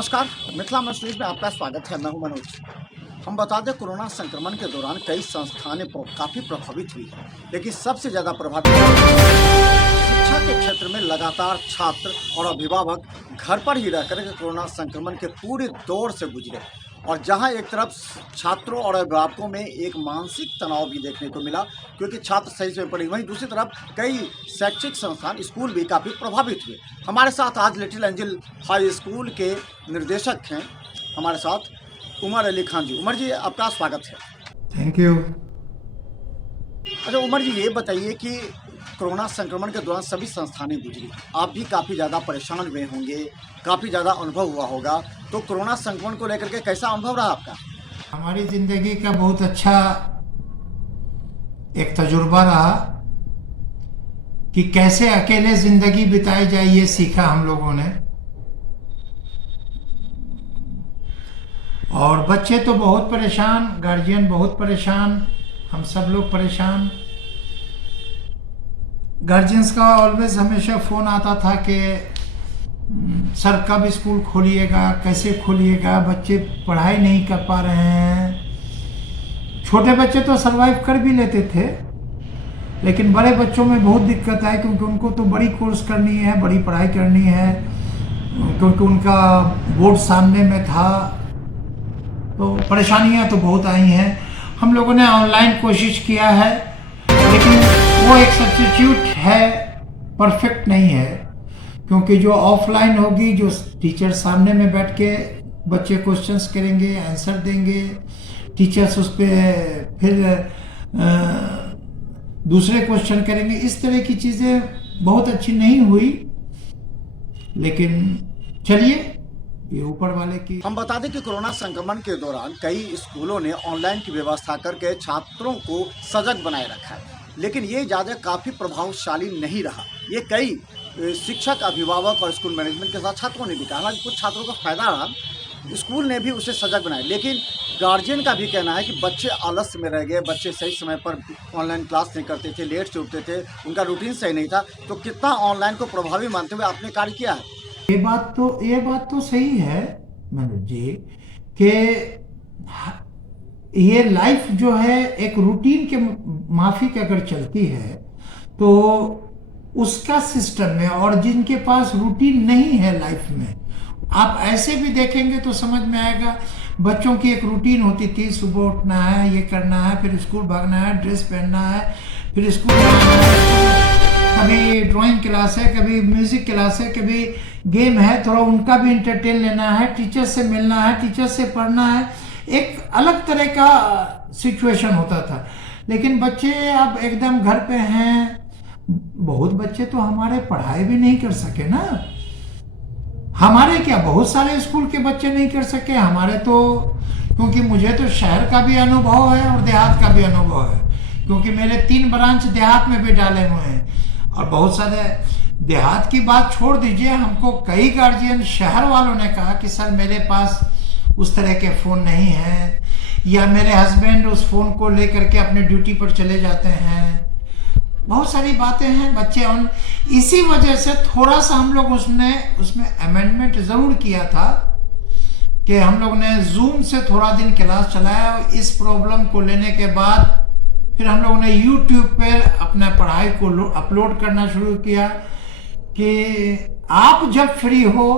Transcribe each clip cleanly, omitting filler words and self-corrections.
नमस्कार, मिथिला में में आपका स्वागत है। मैं हूं मनोज। हम बता दें, कोरोना संक्रमण के दौरान कई संस्थानें काफ़ी प्रभावित हुई हैं, लेकिन सबसे ज़्यादा प्रभावित शिक्षा के क्षेत्र में लगातार छात्र और अभिभावक घर पर ही रहकर के कोरोना संक्रमण के पूरे दौर से गुजरे। और जहां एक तरफ छात्रों और अभिभावकों में एक मानसिक तनाव भी देखने को मिला क्योंकि छात्र सही से पढ़े, वहीं दूसरी तरफ कई शैक्षिक संस्थान स्कूल भी काफ़ी प्रभावित हुए। हमारे साथ आज लिटिल एंजल हाई स्कूल के निर्देशक हैं हमारे साथ उमर अली खान जी। उमर जी, आपका स्वागत है। Thank you. अच्छा उमर जी, ये बताइए कि कोरोना संक्रमण के दौरान सभी संस्थानें गुजरी, आप भी काफ़ी ज़्यादा परेशान हुए होंगे, काफ़ी ज़्यादा अनुभव हुआ होगा, तो कोरोना संक्रमण को लेकर के कैसा अनुभव रहा आपका? हमारी ज़िंदगी का बहुत अच्छा एक तजुर्बा रहा कि कैसे अकेले ज़िंदगी बिताई जाए, ये सीखा हम लोगों ने। और बच्चे तो बहुत परेशान, गार्जियन बहुत परेशान, हम सब लोग परेशान। गार्जियंस का ऑलवेज हमेशा फ़ोन आता था कि सर कब स्कूल खोलिएगा, कैसे खोलिएगा, बच्चे पढ़ाई नहीं कर पा रहे हैं। छोटे बच्चे तो सरवाइव कर भी लेते थे, लेकिन बड़े बच्चों में बहुत दिक्कत आई क्योंकि उनको तो बड़ी कोर्स करनी है, बड़ी पढ़ाई करनी है, क्योंकि उनका बोर्ड सामने में था। तो परेशानियां तो बहुत आई हैं। हम लोगों ने ऑनलाइन कोशिश किया है, लेकिन वो एक सब्स्टिट्यूट है, परफेक्ट नहीं है। क्योंकि जो ऑफलाइन होगी, जो टीचर सामने में बैठ के बच्चे क्वेश्चंस करेंगे, आंसर देंगे, टीचर्स उस पर फिर दूसरे क्वेश्चन करेंगे, इस तरह की चीज़ें बहुत अच्छी नहीं हुई। लेकिन चलिए, ये ऊपर वाले की। हम बता दें कि कोरोना संक्रमण के दौरान कई स्कूलों ने ऑनलाइन की व्यवस्था करके छात्रों को सजग बनाए रखा है, लेकिन ये ज़्यादा काफ़ी प्रभावशाली नहीं रहा। ये कई शिक्षक, अभिभावक और स्कूल मैनेजमेंट के साथ छात्रों ने भी कहा, हालांकि कुछ छात्रों का फायदा रहा, स्कूल ने भी उसे सजग बनाया, लेकिन गार्जियन का भी कहना है कि बच्चे आलस्य में रह गए, बच्चे सही समय पर ऑनलाइन क्लास नहीं करते थे, लेट से उठते थे, उनका रूटीन सही नहीं था। तो कितना ऑनलाइन को प्रभावी मानते हुए आपने कार्य किया है? ये बात तो सही है मनोज जी कि ये लाइफ जो है एक रूटीन के माफिक अगर चलती है तो उसका सिस्टम में, और जिनके पास रूटीन नहीं है लाइफ में, आप ऐसे भी देखेंगे तो समझ में आएगा। बच्चों की एक रूटीन होती थी, सुबह उठना है, ये करना है, फिर स्कूल भागना है, ड्रेस पहनना है, फिर स्कूल जाना है, कभी ड्राइंग क्लास है, कभी म्यूजिक क्लास है, कभी गेम है, थोड़ा उनका भी इंटरटेन लेना है, टीचर से मिलना है, टीचर से पढ़ना है, एक अलग तरह का सिचुएशन होता था। लेकिन बच्चे अब एकदम घर पे हैं। बहुत बच्चे तो हमारे पढ़ाई भी नहीं कर सके ना। हमारे क्या, बहुत सारे स्कूल के बच्चे नहीं कर सके। हमारे तो, क्योंकि मुझे तो शहर का भी अनुभव है और देहात का भी अनुभव है, क्योंकि मेरे 3 ब्रांच देहात में भी डाले हुए हैं। और बहुत सारे देहात की बात छोड़ दीजिए, हमको कई गार्जियन शहर वालों ने कहा कि सर मेरे पास उस तरह के फ़ोन नहीं है, या मेरे हस्बैंड उस फ़ोन को लेकर के अपने ड्यूटी पर चले जाते हैं। बहुत सारी बातें हैं बच्चे ऑन। इसी वजह से थोड़ा सा हम लोग उसमें अमेंडमेंट ज़रूर किया था कि हम लोग ने जूम से थोड़ा दिन क्लास चलाया, और इस प्रॉब्लम को लेने के बाद फिर हम लोगों ने यूट्यूब पर अपना पढ़ाई को अपलोड करना शुरू किया कि आप जब फ्री हो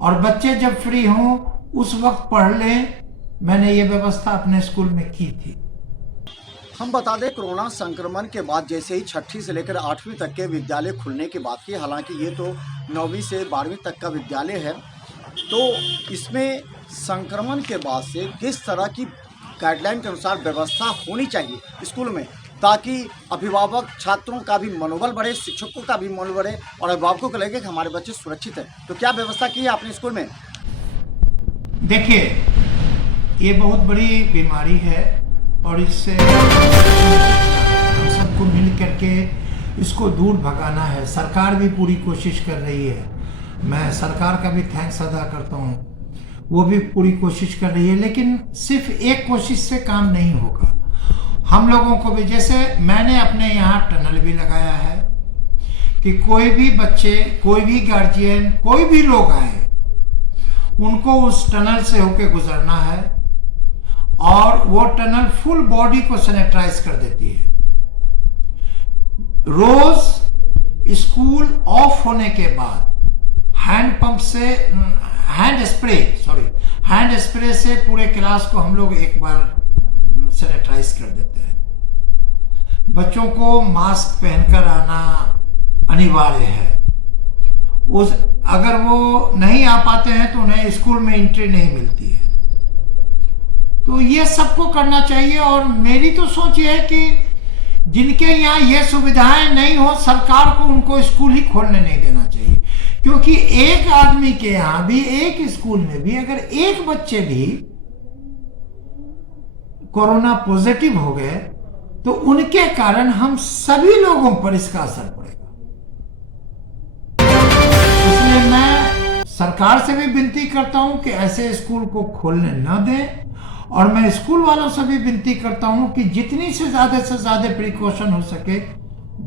और बच्चे जब फ्री हों उस वक्त पढ़ लें। मैंने ये व्यवस्था अपने स्कूल में की थी। हम बता दें, कोरोना संक्रमण के बाद जैसे ही 6वीं से लेकर 8वीं तक के विद्यालय खुलने की बात की, हालांकि ये तो 9वीं से 12वीं तक का विद्यालय है, तो इसमें संक्रमण के बाद से किस तरह की गाइडलाइन के अनुसार व्यवस्था होनी चाहिए स्कूल में, ताकि अभिभावक, छात्रों का भी मनोबल बढ़े, शिक्षकों का भी मनोबल बढ़े और अभिभावकों को लगे कि हमारे बच्चे सुरक्षित हैं। तो क्या व्यवस्था की है आपने स्कूल में? देखिए, ये बहुत बड़ी बीमारी है और इससे हम सबको मिल करके इसको दूर भगाना है। सरकार भी पूरी कोशिश कर रही है, मैं सरकार का भी थैंक्स अदा करता हूँ, वो भी पूरी कोशिश कर रही है। लेकिन सिर्फ एक कोशिश से काम नहीं होगा। हम लोगों को भी, जैसे मैंने अपने यहाँ टनल भी लगाया है कि कोई भी बच्चे, कोई भी गार्जियन, कोई भी लोग आए, उनको उस टनल से होके गुजरना है और वो टनल फुल बॉडी को सैनिटाइज कर देती है। रोज स्कूल ऑफ होने के बाद हैंड स्प्रे से पूरे क्लास को हम लोग एक बार सैनिटाइज कर देते हैं। बच्चों को मास्क पहनकर आना अनिवार्य है। अगर वो नहीं आ पाते हैं तो उन्हें स्कूल में एंट्री नहीं मिलती है। तो ये सबको करना चाहिए। और मेरी तो सोच ये है कि जिनके यहाँ ये सुविधाएं नहीं हो, सरकार को उनको स्कूल ही खोलने नहीं देना चाहिए। क्योंकि एक आदमी के यहाँ भी, एक स्कूल में भी अगर एक बच्चे भी कोरोना पॉजिटिव हो गए तो उनके कारण हम सभी लोगों पर इसका असर पड़ेगा। इसलिए मैं सरकार से भी विनती करता हूं कि ऐसे स्कूल को खोलने न दें, और मैं स्कूल वालों से भी विनती करता हूं कि जितनी से ज्यादा प्रिकॉशन हो सके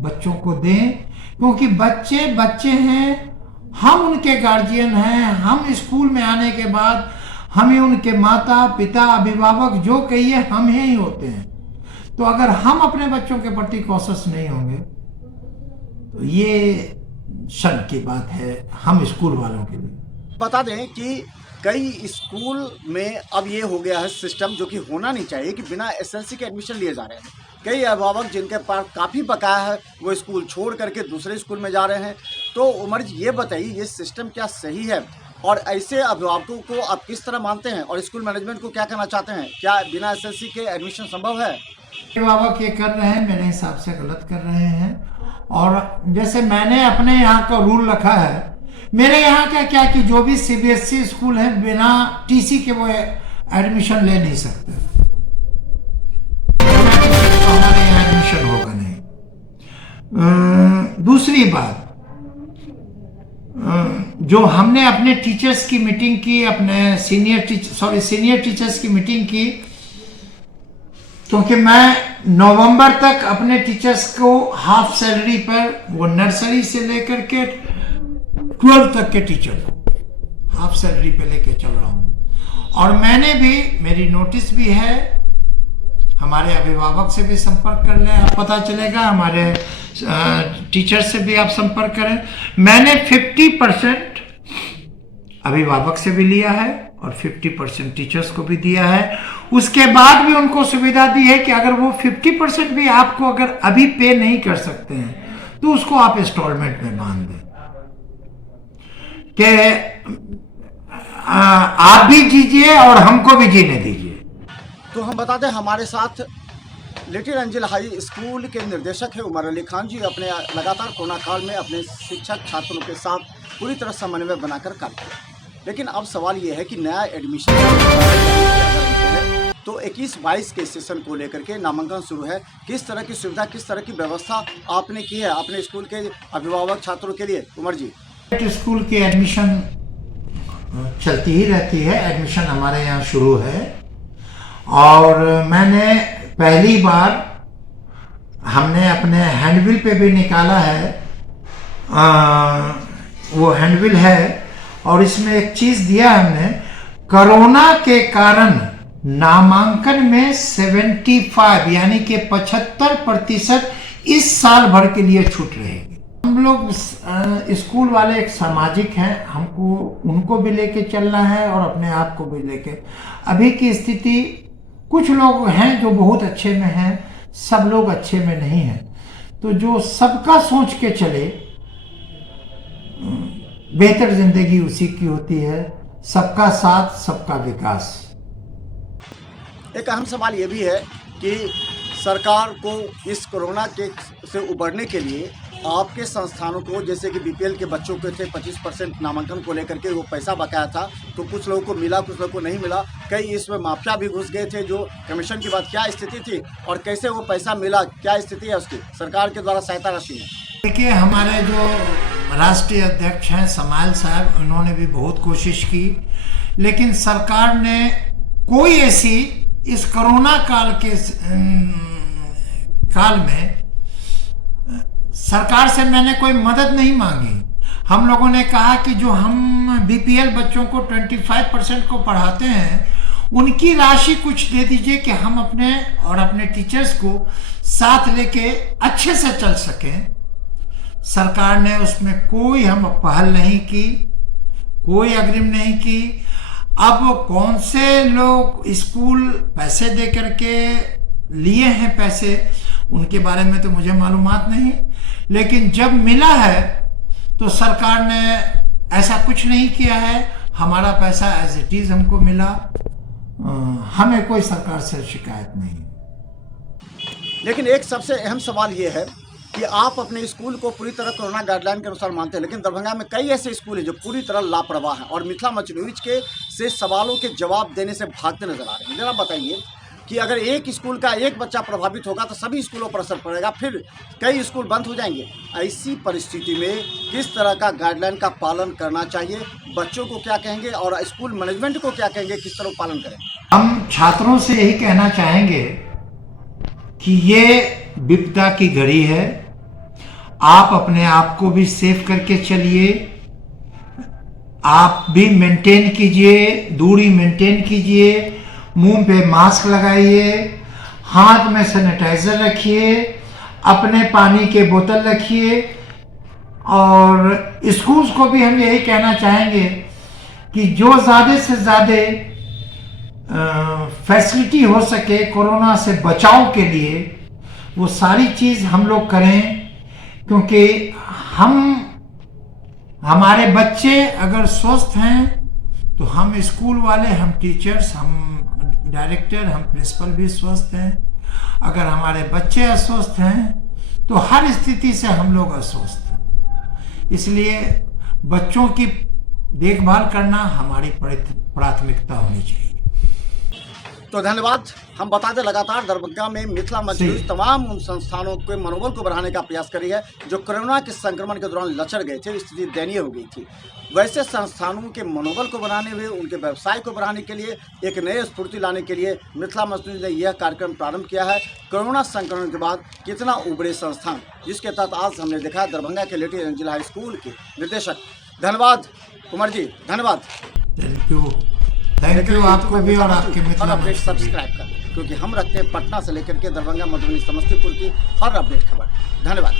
बच्चों को दें। क्योंकि बच्चे बच्चे हैं, हम उनके गार्जियन हैं। हम स्कूल में आने के बाद हमें उनके माता पिता अभिभावक जो कहिए हम ही होते हैं। तो अगर हम अपने बच्चों के प्रति कॉशियस नहीं होंगे तो ये शर्म की बात है हम स्कूल वालों के लिए। बता दें कि कई स्कूल में अब ये हो गया है सिस्टम, जो कि होना नहीं चाहिए, कि बिना एसएलसी के एडमिशन लिए जा रहे हैं। कई अभिभावक जिनके पास काफ़ी बकाया है वो स्कूल छोड़ करके दूसरे स्कूल में जा रहे हैं। तो उमर जी, ये बताइए ये सिस्टम क्या सही है, और ऐसे अभिभावकों को आप किस तरह मानते हैं, और स्कूल मैनेजमेंट को क्या कहना चाहते हैं? क्या बिना एसएलसी के एडमिशन संभव है? अभिभावक ये कर रहे हैं, मेरे हिसाब से गलत कर रहे हैं। और जैसे मैंने अपने यहाँ का रूल रखा है, मेरे यहाँ का क्या कि जो भी सीबीएसई स्कूल है बिना टीसी के वो एडमिशन ले नहीं सकते। हमारे यहाँ एडमिशन होगा नहीं। दूसरी बात, जो हमने अपने टीचर्स की मीटिंग की, अपने सीनियर टीचर्स की मीटिंग की, क्योंकि मैं नवंबर तक अपने टीचर्स को हाफ सैलरी पर, वो नर्सरी से लेकर के 12 तक के टीचर को हाफ सैलरी पे लेके चल रहा हूं। और मैंने भी, मेरी नोटिस भी है, हमारे अभिभावक से भी संपर्क कर लें, आप पता चलेगा। हमारे टीचर से भी आप संपर्क करें। मैंने 50% अभिभावक से भी लिया है और 50% टीचर्स को भी दिया है। उसके बाद भी उनको सुविधा दी है कि अगर वो 50% भी आपको अगर अभी पे नहीं कर सकते हैं तो उसको आप इंस्टॉलमेंट में बांध दें, कि आप भी जीजिए और हमको भी जीने दीजिए। तो हम बता दें, हमारे साथ लिटिल एंजल हाई स्कूल के निर्देशक है उमर अली खान जी। अपने लगातार कोरोना काल में अपने शिक्षक छात्रों के साथ पूरी तरह समन्वय बनाकर कार्य किया। लेकिन अब सवाल ये है कि नया एडमिशन तो 21-22 के सेशन को लेकर के नामांकन शुरू है। किस तरह की सुविधा, किस तरह की व्यवस्था आपने की है अपने स्कूल के अभिभावक छात्रों के लिए? उमर जी, स्कूल की एडमिशन चलती ही रहती है। एडमिशन हमारे यहाँ शुरू है और मैंने पहली बार, हमने अपने हैंडबिल पे भी निकाला है, वो हैंडबिल है और इसमें एक चीज़ दिया हमने, कोरोना के कारण नामांकन में 75 यानी कि 75% इस साल भर के लिए छूट रहेगी। हम लोग स्कूल वाले एक सामाजिक हैं, हमको उनको भी लेके चलना है और अपने आप को भी लेके। अभी की स्थिति, कुछ लोग हैं जो बहुत अच्छे में हैं, सब लोग अच्छे में नहीं हैं। तो जो सबका सोच के चले, बेहतर जिंदगी उसी की होती है। सबका साथ, सबका विकास। एक अहम सवाल ये भी है कि सरकार को इस कोरोना के से उबरने के लिए आपके संस्थानों को, जैसे कि बीपीएल के बच्चों के थे 25% नामांकन को लेकर के वो पैसा बकाया था, तो कुछ लोगों को मिला, कुछ लोगों को नहीं मिला। कई इसमें माफिया भी घुस गए थे। जो कमीशन की बात, क्या स्थिति थी और कैसे वो पैसा मिला, क्या स्थिति है उसकी सरकार के द्वारा सहायता राशि में? देखिए, हमारे जो राष्ट्रीय अध्यक्ष हैं समाइल साहब, उन्होंने भी बहुत कोशिश की, लेकिन सरकार ने कोई ऐसी, इस कोरोना काल में सरकार से मैंने कोई मदद नहीं मांगी। हम लोगों ने कहा कि जो हम बीपीएल बच्चों को 25% को पढ़ाते हैं, उनकी राशि कुछ दे दीजिए कि हम अपने और अपने टीचर्स को साथ लेके अच्छे से चल सकें। सरकार ने उसमें कोई हम पहल नहीं की, कोई अग्रिम नहीं की। अब कौन से लोग स्कूल पैसे दे करके लिए हैं पैसे, उनके बारे में तो मुझे मालूमात नहीं, लेकिन जब मिला है तो सरकार ने ऐसा कुछ नहीं किया है। हमारा पैसा एज इट इज हमको मिला, हमें कोई सरकार से शिकायत नहीं। लेकिन एक सबसे अहम सवाल ये है कि आप अपने स्कूल को पूरी तरह कोरोना गाइडलाइन के अनुसार मानते हैं, लेकिन दरभंगा में कई ऐसे स्कूल हैं जो पूरी तरह लापरवाह हैं और मिथिला मच न्यूज के से सवालों के जवाब देने से भागते नजर आ रहे हैं। जरा बताइए कि अगर एक स्कूल का एक बच्चा प्रभावित होगा तो सभी स्कूलों पर असर पड़ेगा, फिर कई स्कूल बंद हो जाएंगे। ऐसी परिस्थिति में किस तरह का गाइडलाइन का पालन करना चाहिए, बच्चों को क्या कहेंगे और स्कूल मैनेजमेंट को क्या कहेंगे, किस तरह पालन करें? हम छात्रों से यही कहना चाहेंगे कि ये विपदा की घड़ी है, आप अपने आप को भी सेफ करके चलिए, आप भी मेंटेन कीजिए, दूरी मेंटेन कीजिए, मुंह पे मास्क लगाइए, हाथ में सैनिटाइजर रखिए, अपने पानी के बोतल रखिए। और स्कूल्स को भी हम यही कहना चाहेंगे कि जो ज़्यादा से ज़्यादा फैसिलिटी हो सके कोरोना से बचाव के लिए, वो सारी चीज़ हम लोग करें, क्योंकि हमारे बच्चे अगर स्वस्थ हैं तो हम स्कूल वाले, हम टीचर्स, हम डायरेक्टर, हम प्रिंसिपल भी स्वस्थ हैं। अगर हमारे बच्चे अस्वस्थ हैं तो हर स्थिति से हम लोग अस्वस्थ हैं। इसलिए बच्चों की देखभाल करना हमारी प्राथमिकता होनी चाहिए। तो धन्यवाद। हम बता दें, लगातार दरभंगा में मिथिला मंच न्यूज तमाम उन संस्थानों के मनोबल को बढ़ाने का प्रयास कर रही है जो कोरोना के संक्रमण के दौरान लचर गए थे, स्थिति दयनीय हो गई थी। वैसे संस्थानों के मनोबल को बढ़ाने हुए, उनके व्यवसाय को बढ़ाने के लिए, एक नए स्फूर्ति लाने के लिए मिथिला मंच न्यूज ने यह कार्यक्रम प्रारंभ किया है। कोरोना संक्रमण के बाद कितना उभरे संस्थान, जिसके तहत आज हमने देखा दरभंगा के लेडी एंजल हाई स्कूल के निदेशक। धन्यवाद कुमार जी, धन्यवाद। थैंक यू आपको भी और आपके मित्र अपडेट सब्सक्राइब कर, क्योंकि हम रखते हैं पटना से लेकर के दरभंगा, मधुबनी, समस्तीपुर की हर अपडेट खबर। धन्यवाद।